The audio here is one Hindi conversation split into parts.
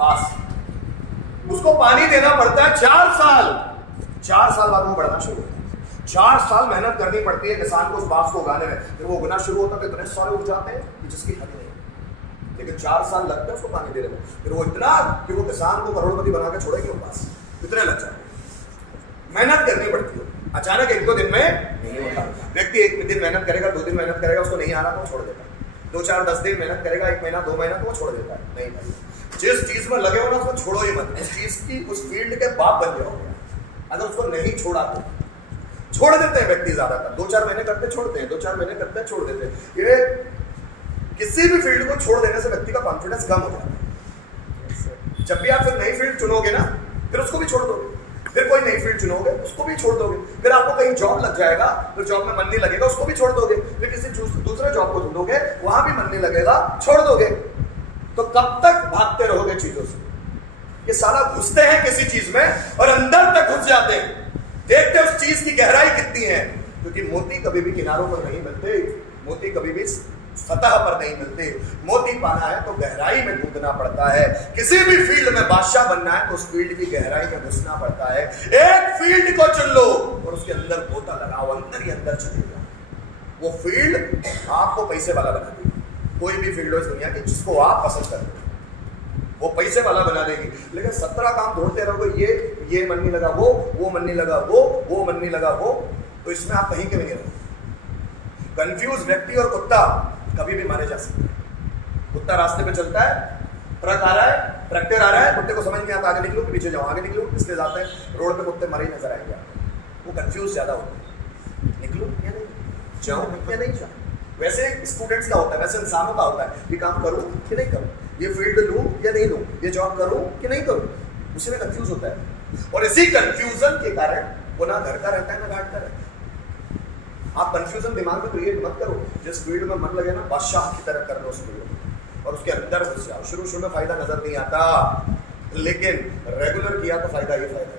बांस, उसको पानी देना पड़ता है 4 साल। 4 साल बाद वो बढ़ना शुरू होता है। 4 साल मेहनत करनी पड़ती है किसान को उस बांस को उगाने में। फिर वो उगना शुरू होता है तो इतने सारे उग जाते हैं कि जिसकी हद नहीं, लेकिन 4 साल लगते हैं उसको पानी देने में। फिर वो इतना कि वो किसान को करोड़पति बना के छोड़ेगी वो बांस, इतने लग जाते हैं। मेहनत करनी पड़ती है, अचानक 1-2 दिन में नहीं होता। व्यक्ति 1 दिन मेहनत करेगा, 2 दिन मेहनत करेगा, उसको नहीं आ रहा तो छोड़ देता है। 2-4-10 दिन मेहनत करेगा, 1 महीना 2 महीना तो वो छोड़ देता है। नहीं भाई, जिस चीज में लगे हो ना उसको छोड़ो ही मत। उस चीज की, उस फील्ड के बाप बन जाओ। अगर उसको नहीं छोड़ा तो छोड़ देते हैं व्यक्ति ज्यादातर। 2-4 महीने करते छोड़ते हैं, 2-4 महीने करते छोड़ देते हैं। ये किसी भी फील्ड को छोड़ देने से व्यक्ति का कॉन्फिडेंस कम हो जाता है। जब भी आप फिर नई फील्ड चुनोगे ना, फिर उसको भी छोड़ दोगे। फिर कोई नई फील्ड चुनोगे, उसको भी छोड़ दोगे। फिर आपको कहीं जॉब लग जाएगा, फिर जॉब में मन नहीं लगेगा, उसको भी छोड़ दोगे। फिर किसी दूसरे जॉब को ढूंढोगे, वहां भी मन नहीं लगेगा, छोड़ दोगे। तो कब तक भागते रहोगे चीजों से? ये सारा घुसते हैं किसी चीज में और अंदर तक घुस जाते हैं। देखते हैं उस चीज की गहराई कितनी है, क्योंकि मोती कभी भी किनारों पर नहीं मिलते, मोती कभी भी सतह पर नहीं मिलते। मोती पाना है तो गहराई में कूदना पड़ता है। किसी भी फील्ड में बादशाह बनना है तो उस फील्ड की गहराई में घुसना पड़ता है। एक फील्ड को चुन लो और उसके अंदर गोता लगाओ, अंदर ही अंदर चले जाओ। वो फील्ड आपको पैसे वाला बना देगी। कोई भी फील्ड हो इस दुनिया की जिसको आप पसंद करते हो, वो पैसे वाला बना देगी। लेकिन 17 काम ढूंढते रहोगे, ये मन नहीं लगा, वो मन नहीं लगा, वो मन नहीं लगा, तो इसमें आप कहीं के भी नहीं रहोगे। कंफ्यूज व्यक्ति और कुत्ता कभी भी मारे जा सकते हैं। कुत्ता रास्ते पे चलता है, ट्रक आ रहा है, ट्रैक्टर आ रहा है, कुत्ते को समझ नहीं आता आगे निकलूं कि पीछे जाऊं, आगे निकलूं इसलिए जाते हैं। रोड पे कुत्ते मरे नजर आएंगे आपको। वो कंफ्यूज ज्यादा होते हैं, निकलूं या नहीं, जाऊं या नहीं जाऊं। वैसे स्टूडेंट्स का होता है, वैसे इंसानों का होता है, ये काम करूं कि नहीं करूं, ये फील्ड लूं या नहीं लूं, ये जॉब करूं कि नहीं करूं, उसी में कंफ्यूज होता है। और इसी कंफ्यूजन के कारण वो ना घर का रहता है ना घाट का रहता है। आप कंफ्यूजन दिमाग में क्रिएट मत करो। जिस फील्ड में मन लगे ना, बादशाह की तरह कर लो उस फील्ड और उसके अंदर घुस जाओ। शुरू में फायदा नजर नहीं आता, लेकिन रेगुलर किया तो फायदा ही फायदा है।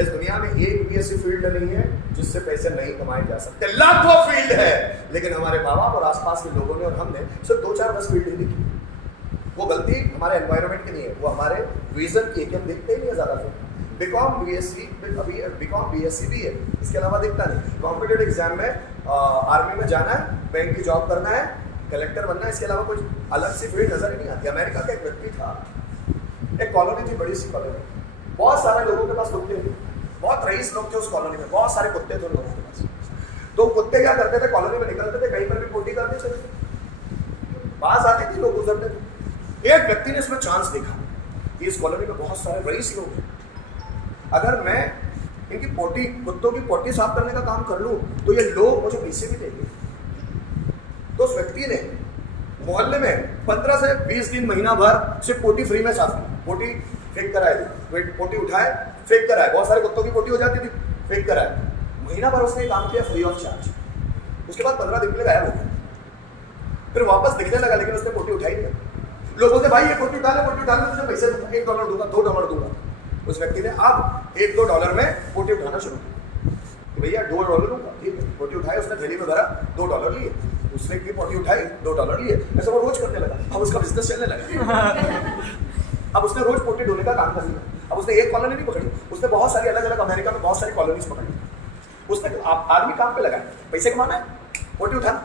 इस दुनिया में एक भी ऐसी फील्ड नहीं है जिससे पैसे नहीं कमाए जा सकते। लाखों फील्ड है, लेकिन हमारे माँ बाप और आसपास के लोगों ने और हमने सिर्फ 4-10 फील्ड ही देखी। वो गलती हमारे एनवायरनमेंट की नहीं है, वो हमारे विजन की है कि हम देखते ही नहीं है ज्यादा फील्ड। बीकॉम बीएससी, अभी बीकॉम बीएससी भी है, इसके अलावा दिखता नहीं। कॉम्पिटेटिव एग्जाम में आर्मी में जाना है, बैंक की जॉब करना है, कलेक्टर बनना है, इसके अलावा कुछ अलग सी फील्ड नजर ही नहीं आती। अमेरिका का एक व्यक्ति था, एक कॉलोनी थी, बड़ी सी कॉलोनी, बहुत सारे लोगों के पास कुत्ते थे, बहुत रईस लोग थे उस कॉलोनी में, बहुत सारे कुत्ते थे लोगों के पास। तो कुत्ते क्या करते थे, कॉलोनी में निकलते थे, कहीं पर भी पोटी करते चले थे, पास आते थे, लोग गुजरते थे। एक व्यक्ति ने इसमें चांस देखा कि इस कॉलोनी में बहुत सारे रईस लोग हैं, अगर मैं इनकी पोटी, कुत्तों की पोटी साफ करने का काम कर लूं तो ये लोग मुझे पैसे भी देंगे। तो उस व्यक्ति ने मोहल्ले में 15 से 20 दिन, महीना भर सिर्फ पोटी फ्री में साफ की। पोटी फेंक कर आए, पोटी उठाए फेंक कर आए, बहुत सारे कुत्तों की पोटी हो जाती थी, फेंक कर आए। महीना भर उसने काम किया फ्री ऑफ चार्ज। उसके बाद 15 दिन के लिए गायब हो गया, फिर वापस दिखने लगा, लेकिन उसने पोटी उठाई नहीं। लोगों से भाई ये पोटी उठा ले, तुझे पैसे दूंगा, $1 दूंगा, $2 दूंगा। उस व्यक्ति ने अब $1-2 में पोटी उठाना शुरू किया कि भैया $2 दूंगा, ठीक है। पोटी उठाई, उसने थैली में भरा, $2 लिए, उसने की पोटी उठाई, $2 लिए, ऐसा वो रोज करने लगा। अब उसका बिजनेस चलने लगा। अब उसने रोज पोटी ढोने का काम कर लिया। अब उसने एक कॉलोनी नहीं पकड़ी, उसने बहुत सारी अलग अलग अमेरिका में बहुत सारी कॉलोनीज पकड़ी। उसने आदमी काम पे लगा, पैसे कमाना है, पोटी उठाना।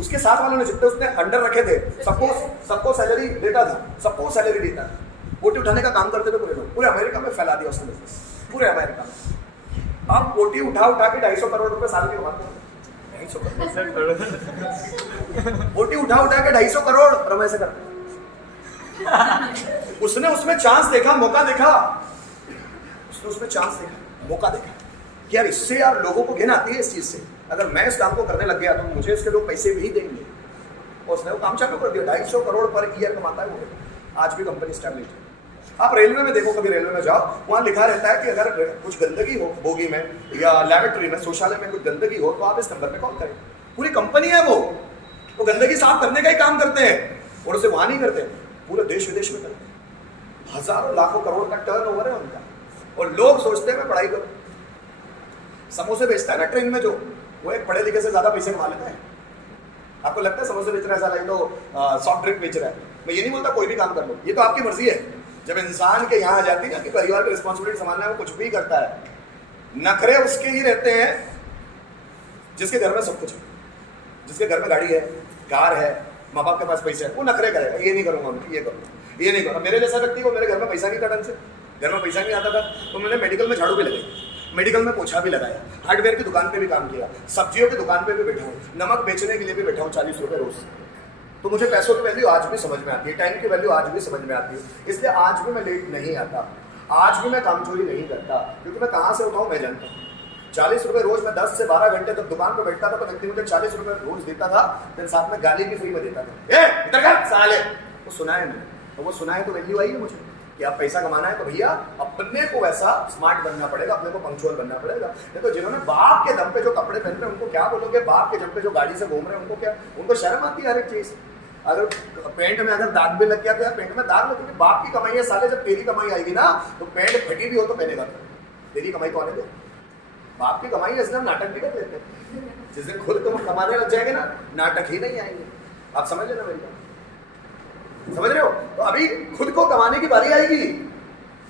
उसके साथ वालों ने जितने उसने अंडर रखे थे, सबको सैलरी देता था, सबको सैलरी देता था, पोटी उठाने का काम करते थे पूरे लोग। पूरे अमेरिका में फैला दिया उसने बिजनेस, पूरे अमेरिका में। अब पोटी उठा के 250 करोड़ रुपए साल के कमाते हैं। 250 करोड़ पोटी उठा के 250 करोड़ रमे से करते। उसने उसमें चांस देखा, मौका देखा, उसने उसमें चांस देखा, मौका देखा कि यार इससे यार लोगों को घिन आती है इस चीज से, अगर मैं इस काम को करने लग गया तो मुझे इसके लोग पैसे भी देंगे। और उसने वो काम चालू कर दिया, 250 करोड़ पर ईयर कमाता है वो। आज भी कंपनी स्टैब्लिश है। आप रेलवे में देखो, कभी रेलवे में जाओ, वहां लिखा रहता है कि अगर कुछ गंदगी हो बोगी में या लैबोरेटरी में, शौचालय में कुछ गंदगी हो तो आप इस नंबर पे कॉल करें। पूरी कंपनी है वो गंदगी साफ करने का ही काम करते हैं। और उसे वहां नहीं करते, पूरे देश विदेश में करते हैं। हजारों लाखों करोड़ का टर्नओवर है उनका। और लोग सोचते हैं मैं पढ़ाई करूं। समोसे बेचता है ना ट्रेन में जो, वो एक पढ़े लिखे से ज्यादा पैसे कमा लेता है। आपको लगता है समोसे बेच रहा है साला, ये तो सॉफ्ट ड्रिंक बेच रहा है। मैं ये नहीं बोलता कोई भी काम कर लो, ये तो आपकी मर्जी है। जब इंसान के यहाँ आ जाती है ना कि परिवार की रिस्पॉन्सिबिलिटी संभालना है, वो कुछ भी करता है। नखरे उसके ही रहते हैं जिसके घर में सब कुछ है, जिसके घर में गाड़ी है, कार है, माँ बाप के पास पैसे है, वो नखरे करेगा, ये नहीं करूंगा मैं, ये करूंगा, ये नहीं करूंगा। मेरे जैसा व्यक्ति को, मेरे घर में पैसा नहीं था ढंग से, घर में पैसा नहीं आता था, तो मैंने मेडिकल में झाड़ू भी लगाई, मेडिकल में पोछा भी लगाया, हार्डवेयर की दुकान पे भी काम किया, सब्जियों की दुकान पे भी बैठा हूँ, नमक बेचने के लिए भी बैठा हूँ 40 रुपये रोज। तो मुझे पैसों की वैल्यू आज भी समझ में आती है, टाइम की वैल्यू आज भी समझ में आती है, इसलिए आज भी मैं लेट नहीं आता, आज भी मैं काम चोरी नहीं करता, क्योंकि मैं कहाँ से उठाऊँ मैं जानता हूँ। 40 रुपये रोज में 10 से 12 घंटे जब दुकान पर बैठता था तो व्यक्ति मुझे 40 रुपये रोज देता था, फिर साथ में गाली भी फ्री में देता था, ए इधर कर साले। तो सुना है मैंने, तो वो सुना है तो वैल्यू आई है मुझे कि अब पैसा कमाना है तो भैया अपने को वैसा स्मार्ट बनना पड़ेगा, अपने को पंक्चुअल बनना पड़ेगा। नहीं तो जिन्होंने बाप के दम पे जो कपड़े पहन रहे हैं उनको क्या बोलोगे, बाप के दम पे जो गाड़ी से घूम रहे हैं उनको क्या, उनको शर्म आती है हर एक चीज। अगर पेंट में अगर दाग भी लग गया तो यार पेंट में दाग लगे, बाप की कमाई है साले, जब तेरी कमाई आएगी ना तो पेंट फटी भी हो तो पहनेगा, तेरी कमाई तो आने दे। बाप की कमाई है, इसलिए हम नाटक भी कर लेते हैं, जिस दिन खुद तुम कमाने लग जाएंगे ना नाटक ही नहीं आएंगे। आप समझ लेना मेरी बात, समझ रहे हो? तो अभी खुद को कमाने की बारी आएगी,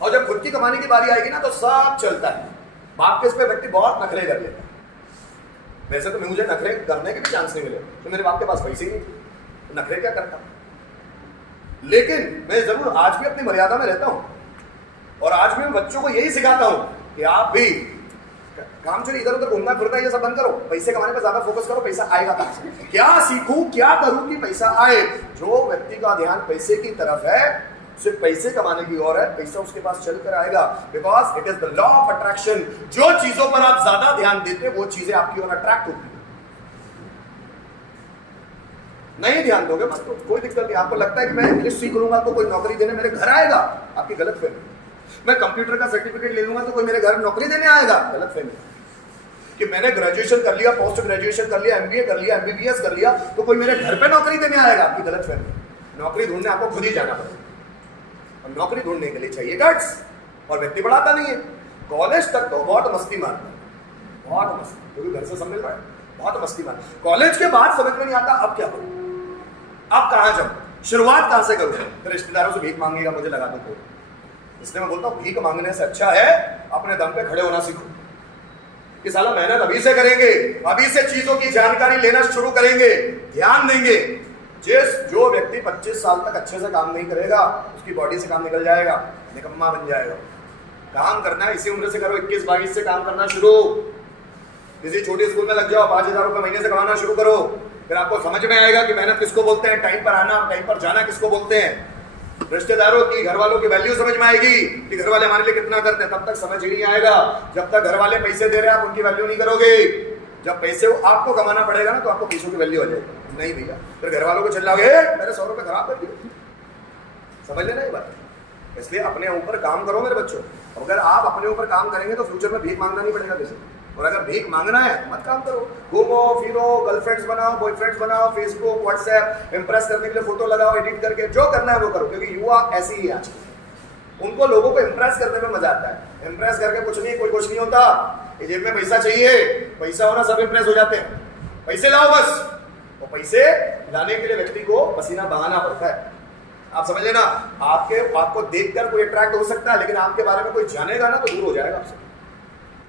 और जब खुद की कमाने की बारी आएगी ना तो सब चलता है। बाप के इस पे व्यक्ति बहुत नखरे कर लेता है। वैसे तो मुझे नखरे करने के भी चांस नहीं मिले, तो मेरे बाप के पास पैसे ही नहीं थे, तो नखरे क्या करता। लेकिन मैं जरूर आज भी अपनी मर्यादा में रहता हूं, और आज भी मैं बच्चों को यही सिखाता हूं कि आप भी काम चोरी इधर उधर घूमना फिरना ये सब बंद करो, पैसे कमाने पर ज्यादा फोकस करो। पैसा आएगा कहां से, क्या सीखूं क्या करूं कि पैसा आए। जो व्यक्ति का ध्यान पैसे की तरफ है, सिर्फ पैसे कमाने की ओर है, पैसा उसके पास चल कर आएगा, because it is the law of attraction. जो चीजों पर आप ज्यादा ध्यान देते हैं वो चीजें आपकी ओर अट्रैक्ट होती है। नहीं ध्यान दोगे मत, तो कोई दिक्कत नहीं। आपको लगता है कि मैं इंग्लिश सीख लूंगा तो कोई नौकरी देने मेरे घर आएगा, आपकी गलत फहमी। मैं कंप्यूटर का सर्टिफिकेट ले लूंगा तो कोई मेरे घर नौकरी देने आएगा, गलत फहमी। कि मैंने ग्रेजुएशन कर लिया, पोस्ट ग्रेजुएशन कर लिया, एमबीए कर लिया, एमबीबीएस कर लिया तो कोई मेरे घर पे नौकरी देने आएगा, आपकी गलत फहमी। नौकरी ढूंढने आपको खुद ही जाना पड़ेगा, और नौकरी ढूंढने के लिए चाहिए गट्स, और व्यक्ति बढ़ाता नहीं है। कॉलेज तक तो बहुत मस्ती मारता है, बहुत मस्ती, क्योंकि घर से सब मिल रहा है, बहुत मस्ती मार। कॉलेज के बाद समझ में नहीं आता अब क्या करूं, अब कहां जाऊं, शुरुआत कहां से करूं। फिर रिश्तेदारों से भीख मांगेगा, मुझे लगा दो। इसलिए मैं बोलता हूं भीख मांगने से अच्छा है अपने दम पे खड़े होना सीखो। कि साला मेहनत अभी से करेंगे, अभी से चीजों की जानकारी लेना शुरू करेंगे, ध्यान देंगे। जो व्यक्ति 25 साल तक अच्छे से काम नहीं करेगा उसकी बॉडी से काम निकल जाएगा, निकम्मा बन जाएगा। काम करना है इसी उम्र से करो, 21-22 से काम करना शुरू। किसी छोटे स्कूल में लग जाओ, 5,000 रुपए महीने से कमाना शुरू करो, फिर आपको समझ में आएगा कि मेहनत किसको बोलते हैं, टाइम पर आना टाइम पर जाना किसको बोलते हैं। रिश्तेदारों की, घर वालों की वैल्यू समझ में आएगी कि घर वाले हमारे लिए कितना करते हैं। तब तक समझ ही नहीं आएगा जब तक घर वाले पैसे दे रहे हैं, आप उनकी वैल्यू नहीं करोगे। जब पैसे आपको कमाना पड़ेगा ना तो आपको पैसों की वैल्यू आ जाएगी। नहीं भैया, फिर घर वालों को चिल्लाओगे मेरे 100 रुपए खराब कर दिए, समझ लेना ये बात। इसलिए अपने ऊपर काम करो मेरे बच्चों। अगर आप अपने ऊपर काम करेंगे तो फ्यूचर में भीख मांगना नहीं पड़ेगा किसी। और अगर भीख मांगना है मत काम करो, घूमो फिरो, गर्लफ्रेंड्स बनाओ, बॉयफ्रेंड्स बनाओ, फेसबुक व्हाट्सएप इंप्रेस करने के लिए फोटो लगाओ, एडिट करके जो करना है वो करो, क्योंकि युवा ऐसी ही है आज। उनको लोगों को इंप्रेस करने में मजा आता है। इंप्रेस करके कुछ नहीं, कोई कुछ नहीं होता। जेब में पैसा चाहिए, पैसा होना सब इंप्रेस हो जाते हैं, पैसे लाओ बस। और पैसे लाने के लिए व्यक्ति को पसीना बहाना पड़ता है। आप समझ लेना, आपको देखकर कोई अट्रैक्ट हो सकता है, लेकिन आपके बारे में कोई जानेगा ना तो दूर हो जाएगा आपसे।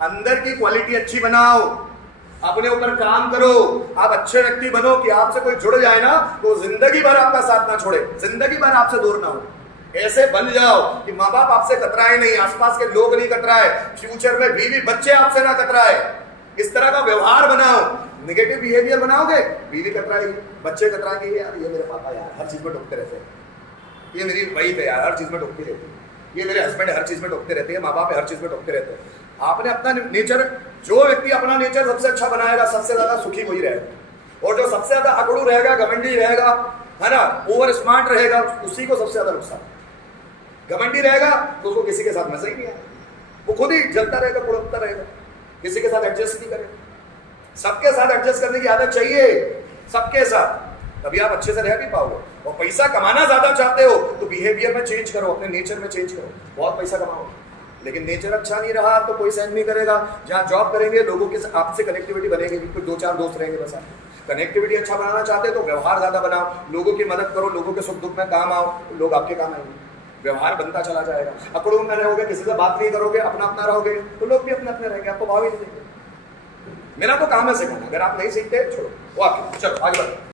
अंदर की क्वालिटी अच्छी बनाओ, अपने ऊपर काम करो, आप अच्छे व्यक्ति बनो कि आपसे कोई जुड़ जाए ना तो जिंदगी भर आपका साथ ना छोड़े, जिंदगी भर आपसे दूर ना हो। ऐसे बन जाओ कि माँ बाप आपसे कतराए नहीं, आसपास के लोग नहीं कतराए, फ्यूचर में बीवी बच्चे आपसे ना कतराए। इस तरह का व्यवहार बनाओ। नेगेटिव बिहेवियर बनाओगे, बीवी कतराएगी, बच्चे कतराएंगे, यार ये मेरे पापा यार हर चीज में टोकते रहते हैं, ये मेरी वाइफ है यार हर चीज में टोकती रहती है, ये मेरे हस्बैंड हर चीज में टोकते रहते हैं, माँ बाप हर चीज में टोकते रहते हैं। आपने अपना नेचर, जो व्यक्ति अपना नेचर सबसे अच्छा बनाएगा सबसे ज्यादा सुखी वही रहेगा, और जो सबसे ज्यादा अकड़ू रहेगा, घमंडी रहेगा, है ना, ओवर स्मार्ट रहेगा, उसी को सबसे ज्यादा नुकसान। घमंडी रहेगा तो उसको किसी के साथ मजा ही नहीं आएगा, वो खुद ही जलता रहेगा, कुड़कता रहेगा, किसी के साथ एडजस्ट नहीं करेगा। सबके साथ एडजस्ट करने की आदत चाहिए, सबके साथ, तभी आप अच्छे से रह भी पाओगे। और पैसा कमाना ज्यादा चाहते हो तो बिहेवियर में चेंज करो, अपने नेचर में चेंज करो, बहुत पैसा कमाओ। लेकिन नेचर अच्छा नहीं रहा तो कोई सहन नहीं करेगा। जहाँ जॉब करेंगे लोगों के आपसे कनेक्टिविटी बनेगी, कुछ 2-4 दोस्त रहेंगे बस। आप कनेक्टिविटी अच्छा बनाना चाहते हो तो व्यवहार ज्यादा बनाओ, लोगों की मदद करो, लोगों के सुख दुख में काम आओ, लोग आपके काम आएंगे, व्यवहार बनता चला जाएगा। अकड़ों में रहोगे, किसी से बात नहीं करोगे, अपना अपना रहोगे, तो लोग भी अपने अपने रहेंगे, आपको भाव ही नहीं देंगे। मेरा तो काम है सिखाना, अगर आप नहीं सीखते छोड़ो। वाह, चलो आगे बढ़ो।